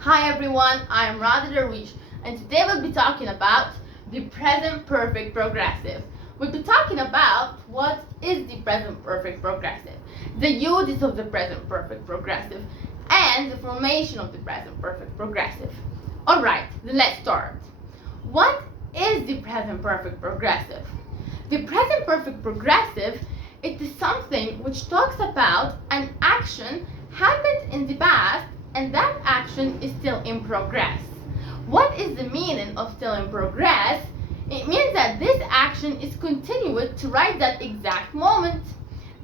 Hi everyone, I am Raghda, and today we'll be talking about the present perfect progressive. We'll be talking about what is the present perfect progressive, the uses of the present perfect progressive, and the formation of the present perfect progressive. Alright, then let's start. What is the present perfect progressive? The present perfect progressive, it is something which talks about an action happened in the past and that action is still in progress. What is the meaning of still in progress? It means that this action is continued to right that exact moment.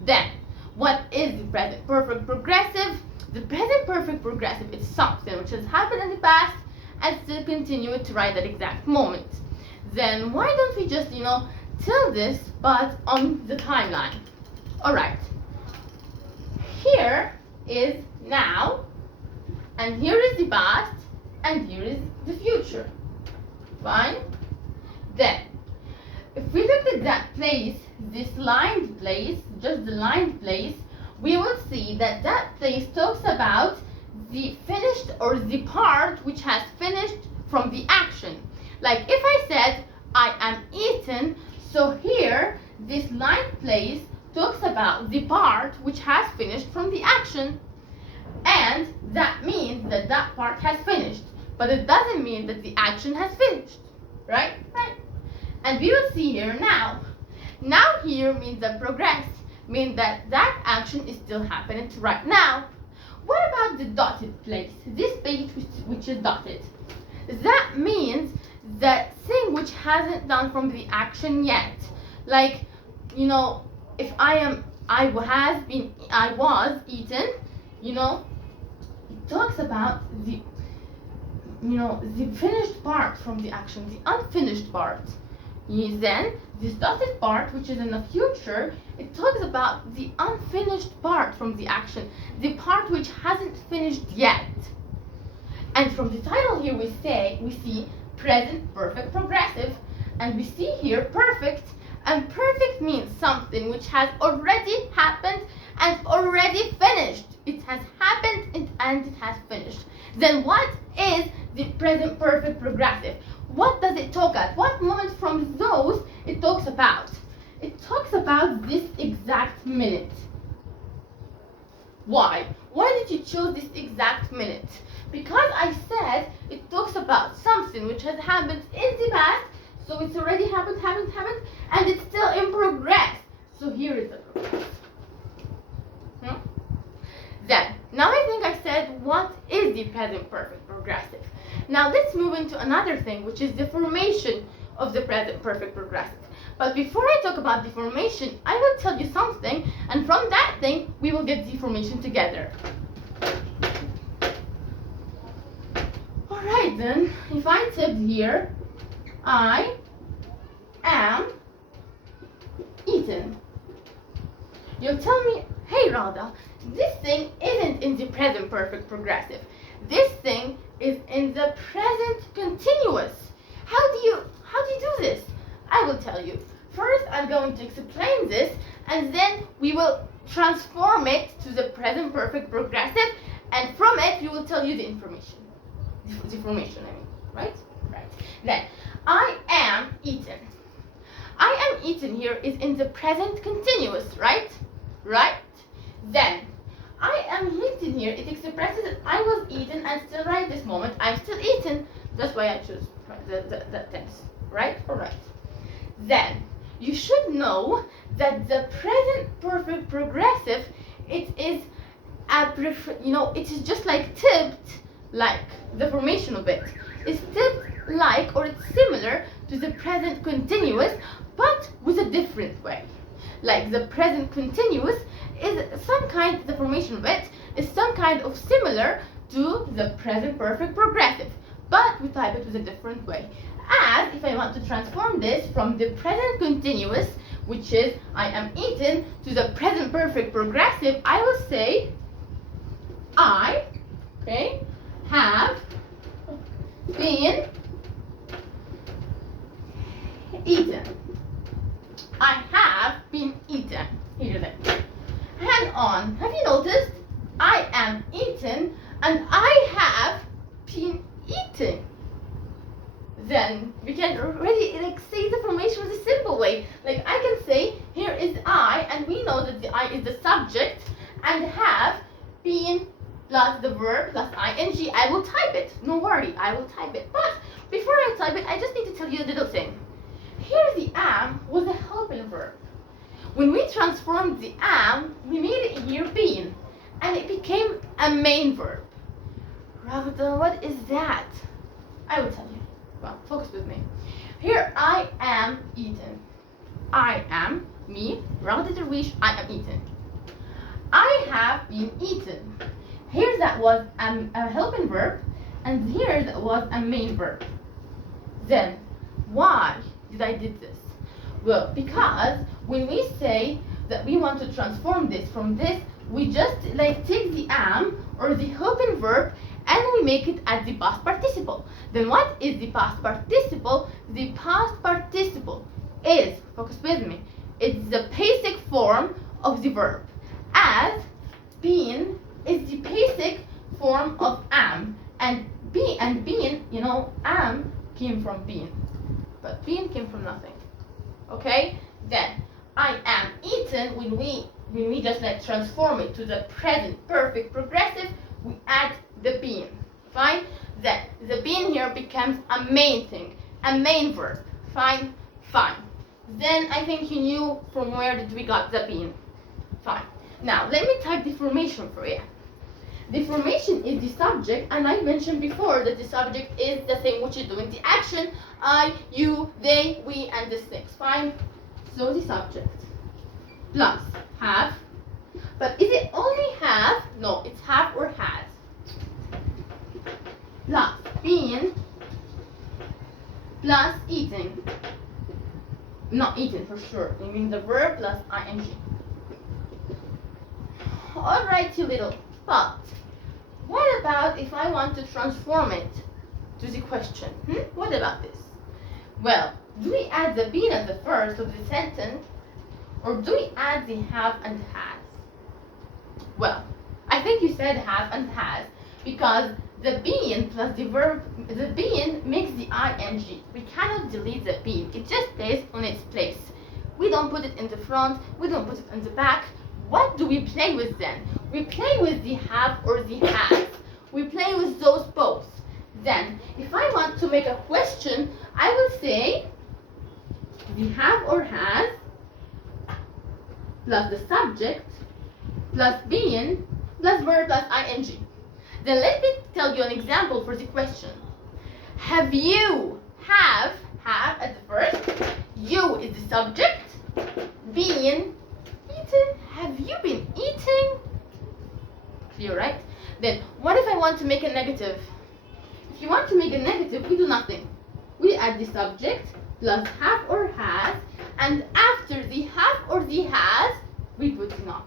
Then, what is the present perfect progressive? The present perfect progressive is something which has happened in the past and still continued to right that exact moment. Then why don't we just, tell this but on the timeline? Alright. Here is now, and here is the past, and here is the future. Fine? Then, if we look at that place, this lined place, just the lined place, we will see that that place talks about the finished or the part which has finished from the action. Like if I said, I am eaten, so here, this lined place talks about the part which has finished from the action. And that means that that part has finished. But it doesn't mean that the action has finished. Right? Right. And we will see here now. Now here means that progress. Means that that action is still happening right now. What about the dotted place? This page which is dotted. That means that thing which hasn't done from the action yet. Like, if I was eaten, it talks about the finished part from the action, the unfinished part. Then this dotted part, which is in the future, it talks about the unfinished part from the action, the part which hasn't finished yet. And from the title here we see present perfect progressive, and we see here perfect, and perfect means something which has already happened and already finished. It has happened and it has finished. Then what is the present perfect progressive? What does it talk at? What moment from those it talks about? It talks about this exact minute. Why? Why did you choose this exact minute? Because I said it talks about something which has happened in the past, so it's already happened, and it's still in progress. So here is the progress. Then, now I think I said what is the present perfect progressive. Now let's move into another thing, which is the formation of the present perfect progressive. But before I talk about the formation, I will tell you something, and from that thing, we will get the formation together. Alright then, if I typed here, I am eaten. You'll tell me, hey Raghda, this thing isn't in the present perfect progressive. This thing is in the present continuous. How do you do this? I will tell you. First, I'm going to explain this, and then we will transform it to the present perfect progressive, and from it, we will tell you the information. The formation, right? Right. Then, I am eaten. I am eaten here is in the present continuous, right? Right? Then, I am eaten here, it expresses that I was eaten and still right this moment, I'm still eaten. That's why I choose the tense, right? Alright. Then, you should know that the present perfect progressive, it is it is just like tipped, like the formation of it. It's tipped like, or it's similar to the present continuous, but with a different way. Like the present continuous is the formation of it is some kind of similar to the present perfect progressive, but we type it with a different way. As if I want to transform this from the present continuous, which is I am eaten, to the present perfect progressive, I will say I have been eaten. I have been eaten. Here then. Hang on. Have you noticed? I am eaten and I have eating. Then we can already like say the formation with a simple way. Like I can say here is I, and we know that the I is the subject, and have been plus the verb plus ing. I will type it. No worry, I will type it. But before I type it, I just need to tell you a little thing. Here the am was a helping verb. When we transformed the am, we made it here been, and it became a main verb. Raghda, what is that? I will tell you. Well, focus with me. Here I am eaten. I am me, Raghda Darwish, I am eaten. I have been eaten. Here that was a helping verb, and here that was a main verb. Then, why did I did this? Well, because when we say that we want to transform this from this, we just like take the am or the helping verb and we make it as the past participle. Then what is the past participle? The past participle is, focus with me, it's the basic form of the verb. As been is the basic form of am, and being, you know, am came from being, but being came from nothing. Okay? Then I am eaten, when we just like transform it to the present perfect progressive, we add the being. Fine? Then the being here becomes a main thing, a main verb. Fine? Fine. Then I think you knew from where did we got the being. Fine. Now let me type deformation for you. Deformation is the subject, and I mentioned before that the subject is the thing which is doing the action. I, you, they, we, and these things. Fine? So the subject plus have, but is it only have? No, it's have or has. Plus been plus eating. Not eaten for sure. I mean the verb plus ing. Alright, you little. But what about if I want to transform it to the question? What about this? Well, do we add the been at the first of the sentence, or do we add the have and has? Well, I think you said have and has because the being plus the verb, the being makes the ing. We cannot delete the being. It just stays on its place. We don't put it in the front, we don't put it in the back. What do we play with then? We play with the have or the has. We play with those both. Then, if I want to make a question, I will say the have or has plus the subject plus being plus verb plus ing. Then let me tell you an example for the question. Have you, have at the first, you is the subject, been eaten, have you been eating? Clear, right? Then what if I want to make a negative? If you want to make a negative, we do nothing. We add the subject plus have or has, and after the have or the has, we put not.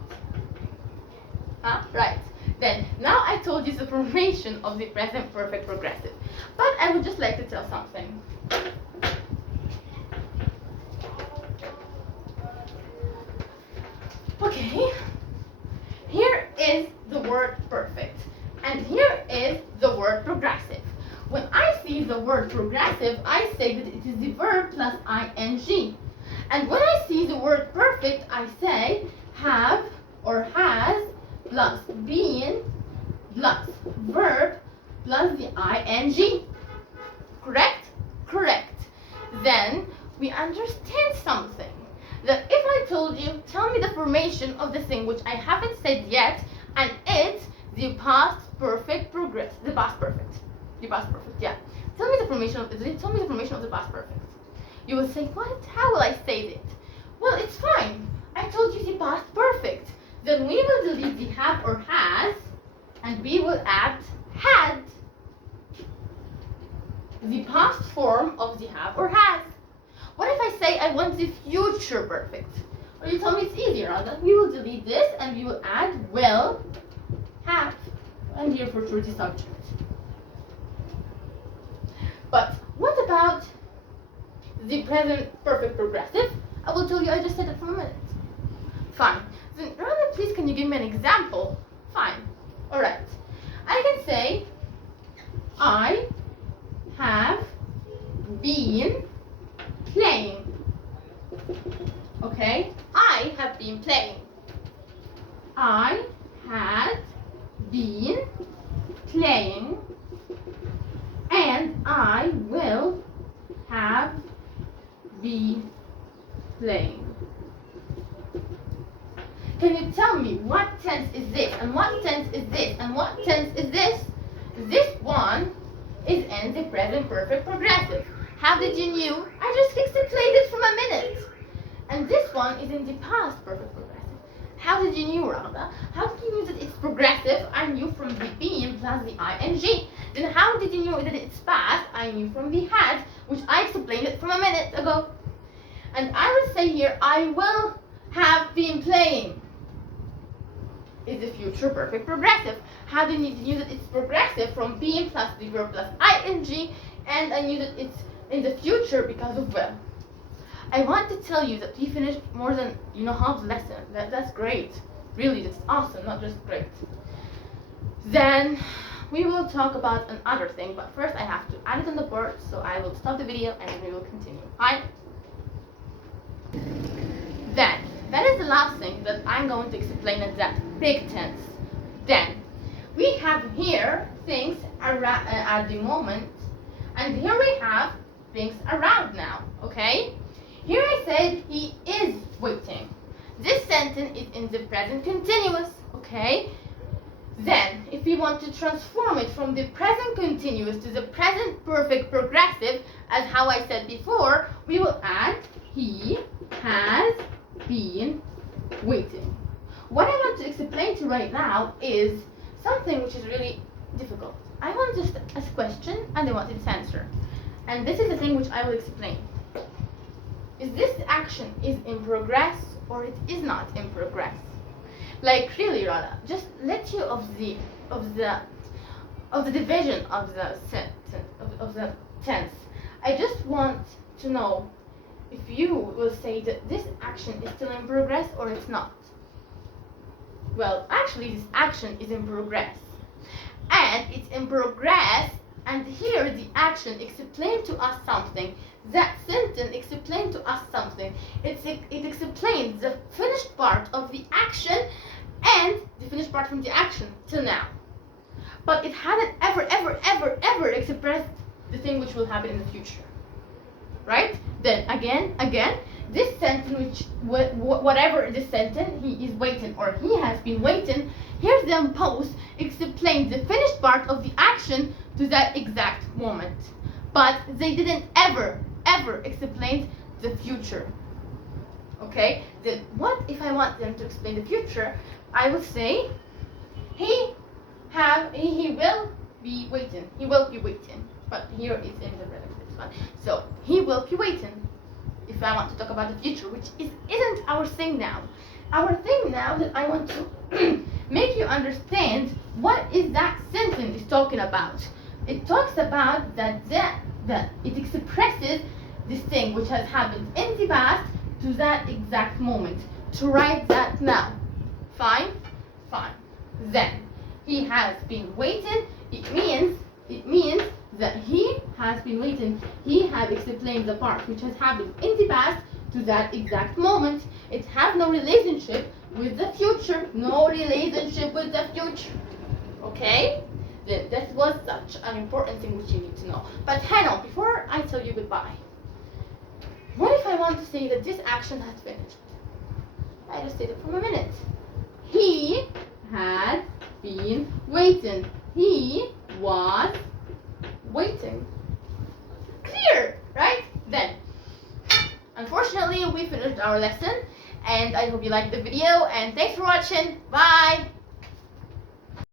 Right. Then, now I told you the formation of the present perfect progressive. But I would just like to tell something. Okay. Here is the word perfect. And here is the word progressive. When I see the word progressive, I say that it is the verb plus ing. And when I see the word perfect, I say have or has plus been plus verb plus the ing. Correct? Correct. Then we understand something. That if I told you, tell me the formation of the thing which I haven't said yet, and it's the past perfect progress, the past perfect. The past perfect, yeah. Tell me the formation of the past perfect. You will say, what? How will I say it? Well, it's fine. I told you the past perfect. Then we will delete the have or has, and we will add had. The past form of the have or has. What if I say I want the future perfect? Or you tell me it's easier, Raghda. We will delete this and we will add will have. And here for sure the subject. But what about the present perfect progressive? I will tell you, I just said it for a minute. Fine. Then Raghda, please can you give me an example? Fine. Alright. I can say I been playing. Okay? I have been playing. I had been playing, and I will have been playing. Can you tell me what tense is this, and what tense is this, and what tense is this? This one is in the present perfect progressive. How did you know? I just explained it from a minute. And this one is in the past perfect progressive. How did you know, Raghda? How did you know that it's progressive? I knew from the been plus the ing. Then how did you know that it's past? I knew from the had, which I explained it from a minute ago. And I will say here, I will have been playing. Is the future perfect progressive. How do you know that it's progressive? From being plus the verb plus ing, and I knew that it's in the future because of will. I want to tell you that we finished more than half the lesson. That's great. Really, that's awesome, not just great. Then we will talk about another thing, but first I have to add it on the board, so I will stop the video and then we will continue. Fine? Then, that is the last thing that I'm going to explain in that big tense. Then, we have here things around at the moment, and here we have things around now, okay? Here I said he is waiting. This sentence is in the present continuous, okay? Then, if we want to transform it from the present continuous to the present perfect progressive, as how I said before, we will add he has been waiting. What I want to explain to you right now is something which is really difficult. I want to just ask a question and I want its answer. And this is the thing which I will explain. Is this action is in progress or it is not in progress? Like really, Raghda, just let you of the division of the sentence of the tense. I just want to know if you will say that this action is still in progress or it's not. Well, actually, this action is in progress, and it's in progress. And here the action explained to us something. That sentence explained to us something. It explains the finished part of the action and the finished part from the action till now. But it hadn't ever expressed the thing which will happen in the future. Right? Then again, this sentence, whatever this sentence, he is waiting or he has been waiting, here's the post explains the finished part of the action to that exact moment. But they didn't ever explain the future. Okay? Then what if I want them to explain the future? I will say he will be waiting. He will be waiting. But here it's in the relative one. So he will be waiting. If I want to talk about the future, which isn't our thing now. Our thing now that I want to make you understand what is that sentence is talking about. It talks about that it expresses this thing which has happened in the past to that exact moment. To write that now. Fine? Fine. Then he has been waiting. It means that he has been waiting. He has explained the part which has happened in the past to that exact moment. It has no relationship with the future. No relationship with the future. Okay? That was such an important thing which you need to know. But hang on, before I tell you goodbye, what if I want to say that this action has finished? I just said it for a minute. He had been waiting. He was waiting. Clear, right? Then, unfortunately, we finished our lesson, and I hope you liked the video, and thanks for watching. Bye!